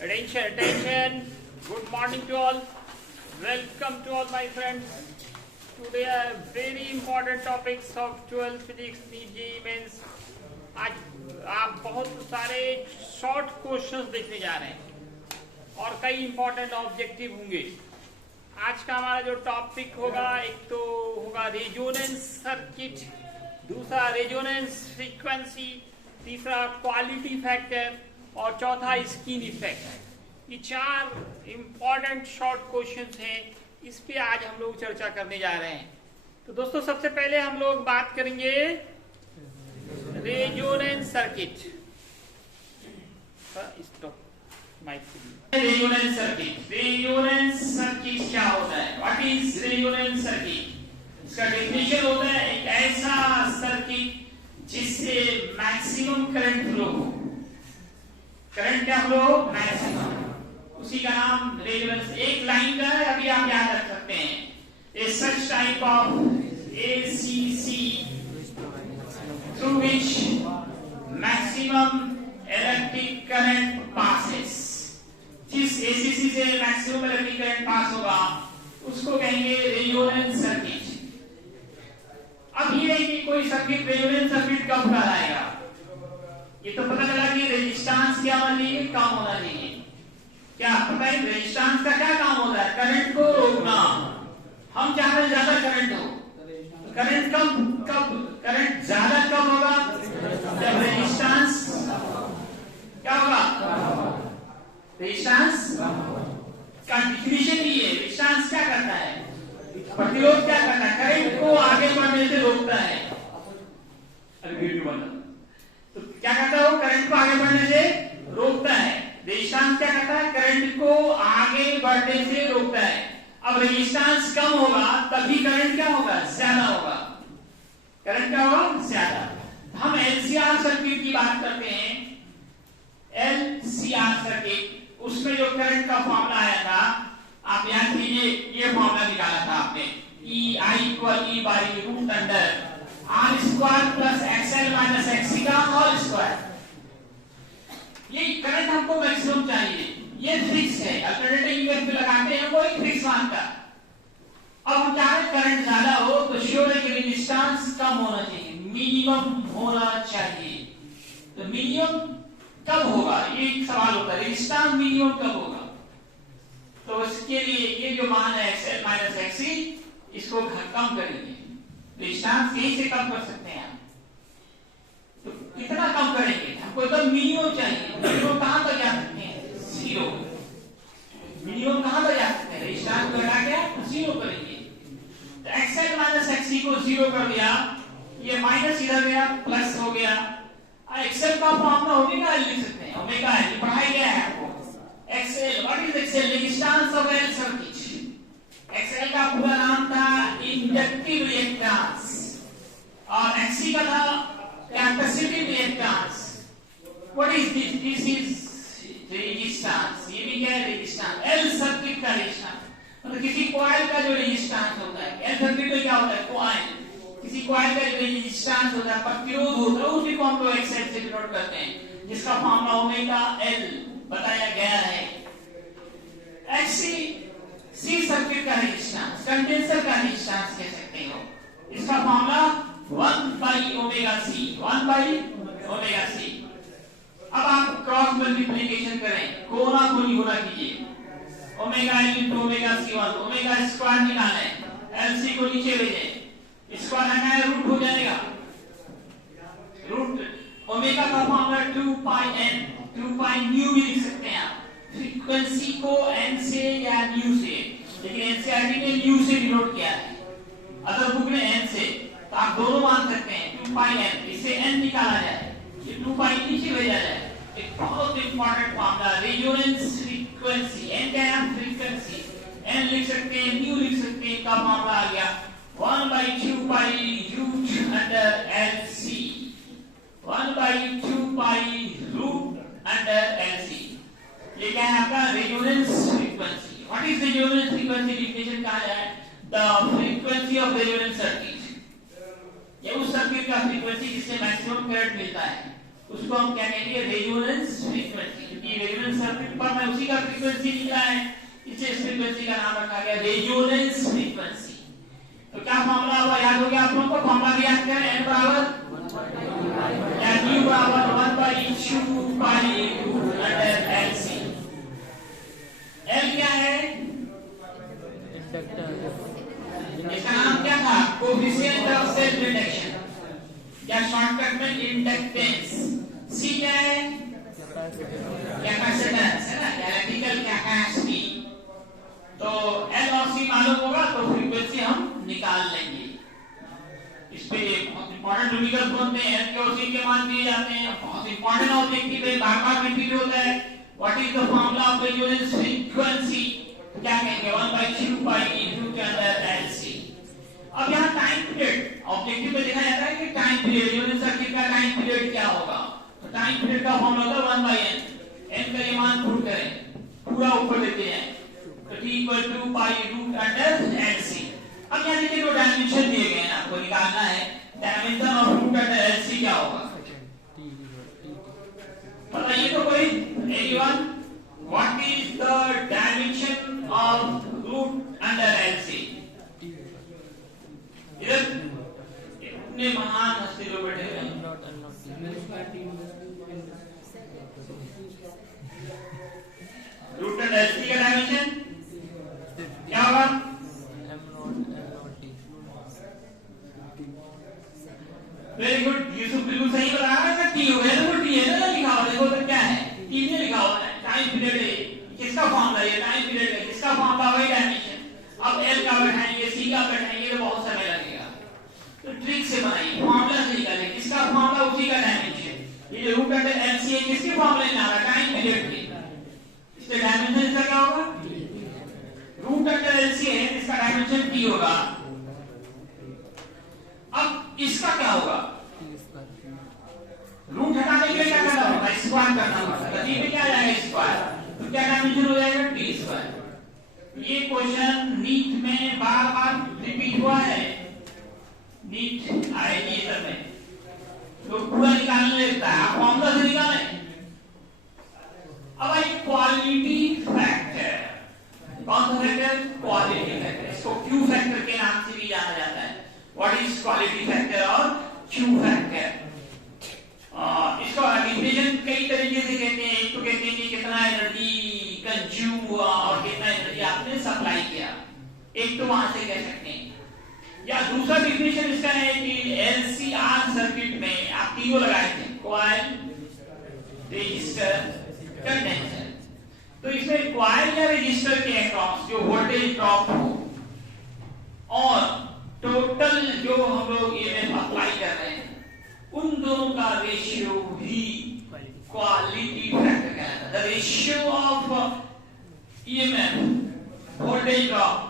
Attention, attention. Good morning to all. Welcome to all my friends. Today are very important topics of 12th physics JEE mains. आज आप बहुत सारे short questions देखने जा रहे हैं और कई इंपॉर्टेंट ऑब्जेक्टिव होंगे. आज का हमारा जो टॉपिक होगा, एक तो होगा रेजोनेंस सर्किट, दूसरा रेजोनेंस फ्रीक्वेंसी, तीसरा क्वालिटी फैक्टर और चौथा स्किन इफेक्ट. ये चार इंपॉर्टेंट शॉर्ट क्वेश्चंस हैं. इस पे आज हम लोग चर्चा करने जा रहे हैं. तो दोस्तों, सबसे पहले हम लोग बात करेंगे resonance circuit. Resonance circuit. Resonance circuit क्या होता है? What is resonance circuit? इसका डेफिनेशन होता है एक ऐसा सर्किट जिससे मैक्सिमम करंट फ्लो हो. करंट क्या फ्लो हो? मैक्सिमम. उसी का नाम रेजोनेंस. एक लाइन का है, अभी आप याद रख सकते हैं. A such type of ACC through which maximum electric current passes. जिस एसीसी से मैक्सिमम इलेक्ट्रिक करंट पास होगा उसको कहेंगे रेजोनेंस सर्किट. अब ये है कि कोई सर्किट रेजोनेंस सर्किट कब कहलाएगा? ये तो पता चला कि रेजिस्टेंस क्या होना चाहिए? कम होना चाहिए. क्या पता है रेजिस्टेंस का क्या काम होता है? करंट को रोकना. हम चाहते हैं ज्यादा करंट हो. करंट कब करंट ज्यादा कब होगा? जब रेजिस्टेंस क्या होगा? रेजिस्टेंस का डिफिनेशन ही है. रेजिस्टेंस क्या करता है? प्रतिरोध क्या करता है? करंट को आगे बढ़ने से रोकता है. तो क्या करता है वो? करंट को आगे बढ़ने से रोकता है. रेजिस्टेंस क्या करता है? करंट को आगे बढ़ने से रोकता है. अब रेजिस्टेंस कम होगा तभी करंट क्या होगा? ज्यादा होगा. करंट क्या होगा? ज्यादा. हम एलसीआर सर्किट की बात करते हैं. एलसीआर सर्किट, उसमें जो करंट का फॉर्मूला आया था, आप याद कीजिए, ये फॉर्मूला निकाला था आपने. E = E by root under R square plus XL minus XC का होल स्क्वायर. ये करंट हमको मैक्सिमम चाहिए. ये फिक्स है. अल्टरनेटिव इक्वेशन पे लगाते हैं कोई फिक्स मान का. अब हम चाहे करंट ज्यादा हो तो श्योर है कि रेजिस्टेंस कम होना चाहिए, मिनिमम होना चाहिए. तो मिनिमम कब होगा? ये एक सवाल होता है. रेजिस्टेंस मिनिमम कब होगा? तो इसके लिए ये जो मान है XL माइनस XC, इसको कम करेंगे. रेजिस्टेंस यही से कम कर सकते हैं. तो कितना कम करेंगे? हमको तो मिनिमम चाहिए. मिनिमम कहां तक जा सकते हैं? 0. मिनिमम कहां तक जा सकते हैं? रेजिस्टेंस को हटा के 0 करेंगे. तो XL माइनस XC को 0 कर दिया. ये माइनस इधर गया, प्लस हो गया. XL का फॉर्मूला ओमेगा L लिख सकते हैं. ओमेगा L पढ़ाया गया है आपको. XL, what is XL? Resistance of L circuit. XL का पूरा नाम था इंडक्टिव रिएक्टेंस और XC का था capacitive reactance. What is this? This is resistance. ये भी क्या है? रेजिस्टेंस. L सर्किट का रेजिस्टेंस मतलब किसी कॉइल का जो रेजिस्टेंस होता है. L सर्किट में क्या होता है? कॉइल. किसी कॉइल का जो रेजिस्टेंस होता है, प्रतिरोध होता है, उसी को हम लोग XL से डिनोट करते हैं, जिसका फॉर्मूला ओमेगा L बताया गया है. XC सी सर्किट का रेजिस्टेंस, कंडेंसर का रेजिस्टेंस कह सकते हो. इसका formula 1 by omega C. 1 by omega C. अब आप क्रॉस मल्टीप्लिकेशन करें, कोना कोनी गुणा कीजिए. Omega L into omega C1. Omega square निकालना है, LC को नीचे भेजें. स्क्वायर हटाना है, रूट हो जाएगा. रूट ओमेगा का फॉर्मूला 2 पाई n. 2 पाई न्यू भी लिख सकते हैं आप. फ्रीक्वेंसी को n से या न्यू से, लेकिन एनसीईआरटी ने न्यू से डिनोट किया है, अदर बुक ने n से. तो आप दोनों मान सकते हैं. 2 पाई n, इससे n निकाला जाए, ये 2 पाई नीचे भेजा जाए. एक बहुत important formula resonance frequency. n क्या है? फ्रीक्वेंसी. n लिख सकते हैं, न्यू लिख सकते हैं. का फॉर्मूला आ गया 1/2 pi root under LC. 1/2 pi root under LC. ये क्या है आपका? Resonance frequency. What is resonance frequency? Definition कहा है the frequency of resonance circuit. ये उस सर्किट का फ्रीक्वेंसी जिससे मैक्सिमम करंट मिलता है, उसको हम क्या कहेंगे? Resonance frequency. क्योंकि रेजोनेंस सर्किट पर में उसी का फ्रीक्वेंसी निकला है, इसे इस फ्रीक्वेंसी का नाम रखा गया रेजोनेंस फ्रीक्वेंसी। तो क्या फॉर्मूला हुआ, याद हो गया आप लोगों को? फॉर्मूला दिया क्या है? n बराबर या न्यू बराबर 1/2 pi root under LC। L क्या है? इसका नाम क्या था? कोएफिशिएंट ऑफ सेल्फ रिडक्शन या शॉर्टकट में इंडक्टेंस। C क्या है? कैपेसिटेंस है ना, इलेक्ट्रिकल कैपेसिटी। तो L और C मालूम होगा तो फ्रीक्वेंसी हम निकाल लेंगे। इस पे बहुत इंपॉर्टेंट न्यूमेरिकल बनते हैं, L के और C के मान दिए जाते हैं, बहुत इंपॉर्टेंट ऑब्जेक्टिव है, बार-बार रिपीट होता है। What is the formula of resonance frequency? क्या कहेंगे? 1/2 पाई रूट अंडर LC। अब यहाँ टाइम पीरियड ऑब्जेक्टिव में देखा जाता है कि टाइम पीरियड रेजोनेंस सर्किट का टाइम पीरियड क्या होगा। तो टाइम पीरियड का फॉर्मूला होता है 1/n। n का ये मान पुट करें, पूरा ऊपर लेते हैं, तो t = 2 pi root under LC। अब यहाँ देखिए दो डायमेंशन दिए गए हैं, आपको निकालना है dimension of root under LC क्या होगा। बताइए तो कोई, anyone, what is the dimension of root under LC? इधर इतने महान हस्ती लोग बैठे हैं। रूट अंडर LC का डायमेंशन क्या होगा? वेरी गुड, यूसुफ बिल्कुल सही बता रहा है। टी हो गया तो टी है ना लिखा हुआ, देखो तो क्या है, टी में लिखा हुआ है। टाइम पीरियड है, किसका फॉर्मूला है? टाइम पीरियड है, किसका फॉर्मूला? वही डायमेंशन। अब L का बैठाएंगे, C का बैठाएंगे तो बहुत समय लगेगा, तो ट्रिक से बनाइए, फॉर्मूला से निकालें, किसका फॉर्मूला उसी का डायमेंशन। ये जो रूट अंडर LC है किसके फॉर्मूले में आ रहा है? टाइम पीरियड के। इसका डायमेंशन इसका क्या होगा? रूट अंडर LC है, इसका डायमेंशन t होगा। अब इसका क्या होगा? रूट हटाने के लिए क्या करना होगा? स्क्वायर करना होगा। तो t पे क्या आ जाएगा? स्क्वायर। तो क्या डायमेंशन हो जाएगा? t square. ये क्वेश्चन नीट में बार-बार रिपीट हुआ है, नीट आएगी सर में तो पूरा निकालने लगता है, आप फॉर्मूला से निकालें। अब आई क्वालिटी फैक्टर, कौन सा फैक्टर? Quality factor. इसको क्यू फैक्टर के नाम से भी जाना जाता है। व्हाट इज क्वालिटी फैक्टर और क्यू फैक्टर? इसको डिफिनेशन कई तरीके से कहते हैं। एक तो कहते हैं कि कितना एनर्जी कंज्यूम हुआ और कितना एनर्जी आपने सप्लाई किया, एक तो वहां से कह सकते हैं। या दूसरा डिफिनेशन इसका है कि LCR सर्किट में आप तीनों लगाए थे, कॉइल, रजिस्टर, कंडेंसर। तो इसमें कॉइल या रजिस्टर के अक्रॉस जो वोल्टेज ड्रॉप हो और टोटल जो हम लोग ईएमएफ अप्लाई कर रहे हैं, उन दोनों का रेशियो ही क्वालिटी फैक्टर कहलाता है। The ratio of EMF voltage drop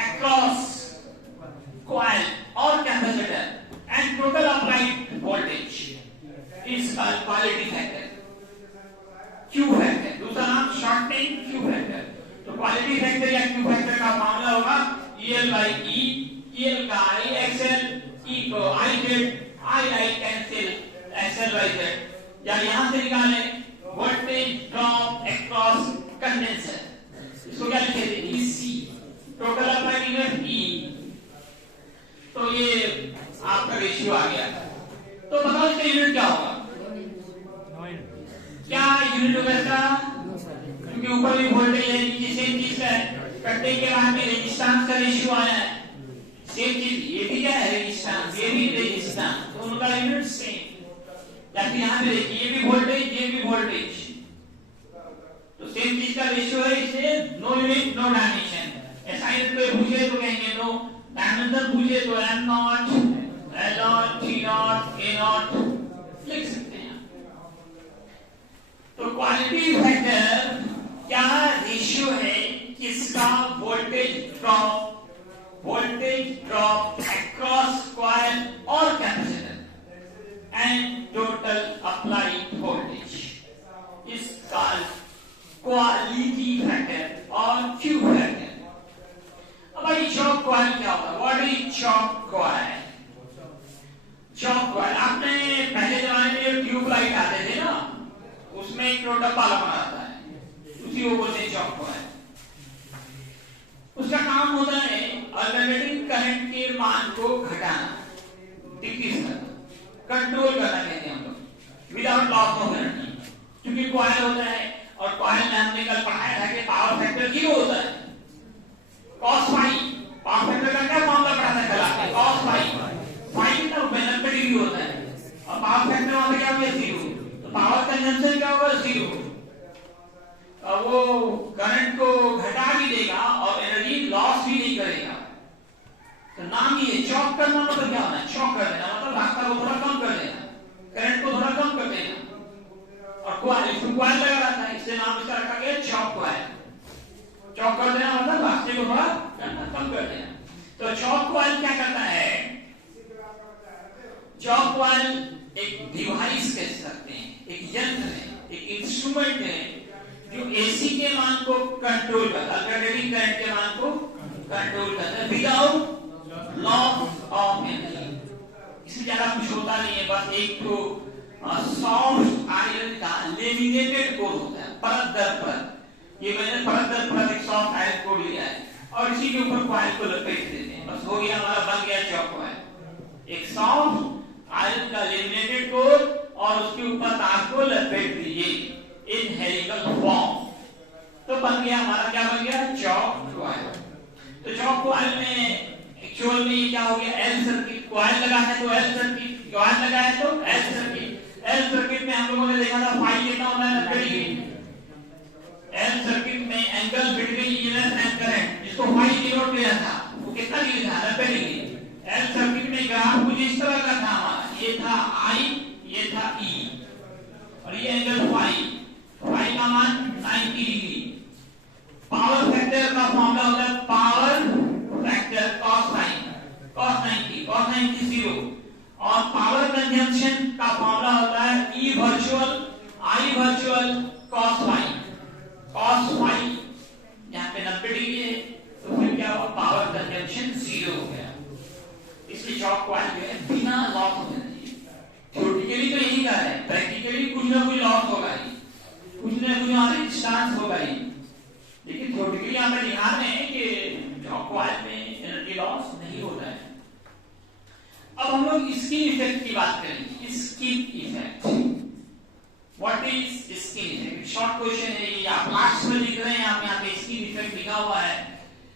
across coil or capacitor and total applied voltage is called quality factor, Q factor। दूसरा नाम शॉर्ट नेम Q factor। तो क्वालिटी फैक्टर या Q फैक्टर का formula होगा EL/E, EL का I XL, E को IZ, I cancel XL/Z। या यहां से निकालें वोल्टेज ड्रॉप अक्रॉस कंडेंसर, इसको क्या लिखे थे? EC, total applied EMF E। तो ये आपका रेशियो आ गया। तो बताओ इसका यूनिट क्या होगा? क्या यूनिट होगा इसका? क्योंकि ऊपर भी वोल्टेज है, नीचे सेम चीज है, कटने के बाद में रेजिस्टेंस का रेशियो आया है, सेम चीज। ये भी क्या है? रेजिस्टेंस, ये भी रेजिस्टेंस, दोनों का यूनिट सेम। जबकि यहाँ पे देखिए ये भी वोल्टेज, ये भी वोल्टेज, तो सेम चीज का रेशियो है, इसलिए नो यूनिट नो डायमेंशन। ऐसा पे पूछे तो कहेंगे नो डायमेंशन, पूछे तो M0, L0, T0, A0 लिख सकते हैं। तो क्वालिटी फैक्टर क्या रेशियो है किसका? वोल्टेज ड्रॉप अक्रॉस कॉइल और capacitor and total applied voltage is called quality factor और क्यू फैक्टर। अब भाई चॉक कॉइल क्या होता है? What is chalk coil? Chalk coil आपने पहले जमाने में ट्यूब लाइट आते थे ना, उसमें एक डब्बा लगा था, उसी को बोलते हैं चॉक कॉइल। उसका काम होता है अल्टरनेटिंग करंट के मान को घटाना, डिक्रीज करना, कंट्रोल करना कहते हैं हम लोग, विदाउट लॉस ऑफ एनर्जी। क्योंकि कॉइल होता है और कॉइल में हमने कल पढ़ाया था कि पावर फैक्टर 0 होता है, cos फाई। पावर फैक्टर का क्या मामला पढ़ा था कल आपने, cos फाई। फाई कितना 90 डिग्री होता है और पावर फैक्टर वहां पे क्या होगा 0, तो पावर कंजम्पशन क्या होगा 0। अब वो करंट को घटा भी देगा और एनर्जी लॉस भी नहीं करेगा। तो नाम ये चॉक करना मतलब क्या होना है, चॉक कर देना मतलब रास्ता को थोड़ा कम कर देना, करंट को थोड़ा कम कर देना। और कॉइल, इसमें कॉइल लगा रहता है, इससे नाम इसका रखा गया चॉक कॉइल। चॉक कर देना मतलब रास्ते को थोड़ा कम कर देना। तो चॉक कॉइल क्या करता है, चॉक कॉइल एक डिवाइस कह सकते हैं, एक यंत्र है, एक इंस्ट्रूमेंट है जो एसी के मान को कंट्रोल करता है, अल्टरनेटिंग करंट के मान को कंट्रोल करता है विदाउट लॉस ऑफ एनर्जी। इसमें ज्यादा कुछ होता नहीं है, बस एक तो सॉफ्ट आयरन का लेमिनेटेड कोर होता है, परत दर परत। ये मैंने परत दर परत एक सॉफ्ट आयरन कोर लिया है और इसी के ऊपर कॉइल को लपेट देते हैं, बस हो गया हमारा, बन गया चॉक कॉइल। एक सॉफ्ट आयरन का लेमिनेटेड कोर और उसके ऊपर तार को लपेट दीजिए इन हेलिकल फॉर्म, तो बन गया हमारा, क्या बन गया, चॉक कॉइल। तो चॉक कॉइल में एक्चुअल में ये क्या हो गया, एल सर्किट। कॉइल लगा है तो एल सर्किट, कॉइल लगा है तो एल सर्किट। एल सर्किट में हम लोगों ने देखा था फाई कितना होता है, 90 डिग्री। एल सर्किट में angle between EMF and current, जिसको फाई डिनोट किया था, वो कितना डिग्री था, 90 डिग्री। एल सर्किट में ग्राफ कुछ इस तरह का था हमारा, ये था आई, ये था ई और ये एंगल फाई, फाई का मान 90 डिग्री। पावर फैक्टर का फॉर्मूला होता है पावर फैक्टर cos 90, cos 90 0। और पावर कंजम्पशन का फॉर्मूला होता है E virtual I virtual cos phi. cos phi यहाँ पे 90 डिग्री है, तो फिर क्या हुआ, पावर कंजम्पशन 0 हो गया। इसलिए चॉक कॉइल जो है बिना लॉस हो एनर्जी। थ्योरेटिकली तो यही कह रहे हैं, प्रैक्टिकली कुछ ना कुछ लॉस होगा ही, कुछ ना कुछ यहाँ डिस्टेंस होगा ही, लेकिन थ्योरेटिकली यहाँ पे दिखा रहे हैं कि चॉक कॉइल में एनर्जी लॉस नहीं होता है। अब हम लोग स्किन इफेक्ट की बात करेंगे। Skin effect, what is skin effect, short question है ये, आप लास्ट में लिख रहे हैं, आप यहाँ पे स्किन इफेक्ट लिखा हुआ है।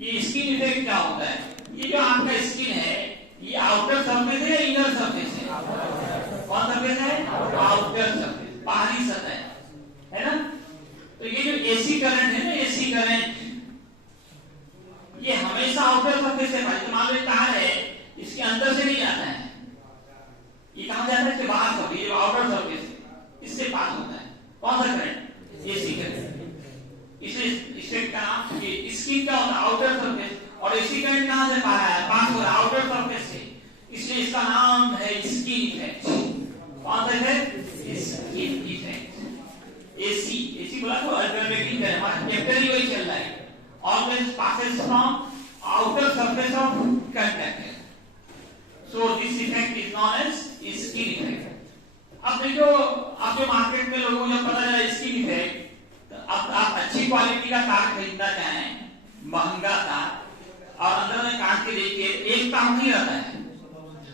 ये स्किन इफेक्ट क्या होता है, ये जो आपका स्किन है ये आउटर सरफेस है या इनर सरफेस है, कौन सरफेस है, आउटर सरफेस, बाहरी सतह है ना। तो ये जो एसी करंट है ना, एसी करंट ये हमेशा आउटर सरफेस से भाई, मान लो तार है, इसके अंदर से नहीं आता है, ये कहां जाता है, इसके बाहर से, ये आउटर सरफेस है, इससे पास होता है कौन सा करंट, एसी करंट। इससे का नाम ये स्किन का होता है आउटर सरफेस, और एसी करंट कहां से पास हो रहा है, आउटर सरफेस से, इसलिए इसका नाम है स्किन इफेक्ट। कौन सा है, स्किन इफेक्ट। एसी बोला तो अल्टरनेटिंग करंट, हमारा चैप्टर ही वही चल रहा है, always passes from outer surface of conductor, so this effect is known as skin effect। अब देखो, अब जो मार्केट में लोगों को पता चला स्किन इफेक्ट, तो अब आप अच्छी क्वालिटी का तार खरीदना चाहें, महंगा तार, और अंदर में काट के देखिए एक तार नहीं रहता है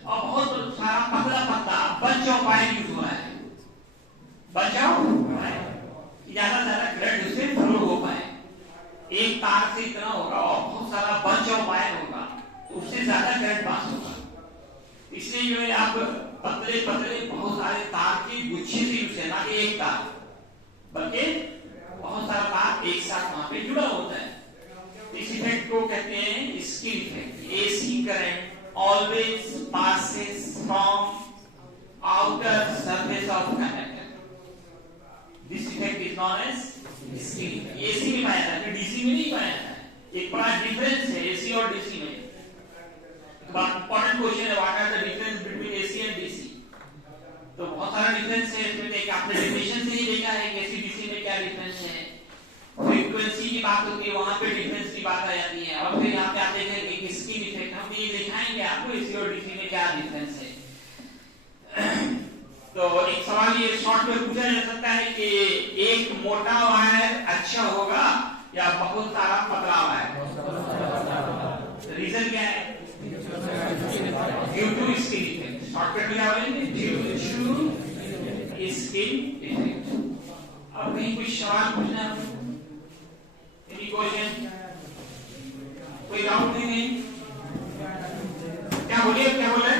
और बहुत सारा पतला पतला बंच ऑफ वायर यूज हो रहा है, बंच ऑफ वायर, ज्यादा से ज्यादा करंट उससे फ्लो हो पाए। एक तार से इतना होगा और बहुत सारा बंच ऑफ वायर होगा, तो उससे ज्यादा करंट पास होगा। इसलिए जो है आप पतले पतले बहुत सारे तार की गुच्छे से यूज है, ना कि एक तार, बल्कि बहुत सारा तार एक साथ वहां पे जुड़ा होता है। इस इफेक्ट को कहते हैं skin effect. AC current always passes from outer surface of conductor, this effect is known as skin effect. AC में पाया जाता है, डीसी में नहीं पाया जाता है। एक बड़ा डिफरेंस है एसी और डीसी में। इंपॉर्टेंट क्वेश्चन है, what are the difference between AC and DC. तो बहुत सारा डिफरेंस है इसमें, एक आपने डेफिनेशन से ही देखा है कि एसी डीसी में क्या डिफरेंस है। फ्रीक्वेंसी की बात होती है, वहां पे डिफरेंस की बात आ जाती है, और फिर यहाँ पे आप देखेंगे कि स्किन इफेक्ट, हम ये दिखाएंगे आपको एसी और डीसी में क्या डिफरेंस है। तो एक सवाल ये शॉर्ट में पूछा जा सकता है कि एक मोटा वायर अच्छा होगा या बहुत सारा पतला वायर? रीजन क्या है? Due to skin effect. Shortcut में क्या बोलेंगे? Due to skin effect. अब कहीं कुछ सवाल पूछना है? Any question? कोई डाउट नहीं? क्या बोलिए, क्या बोले?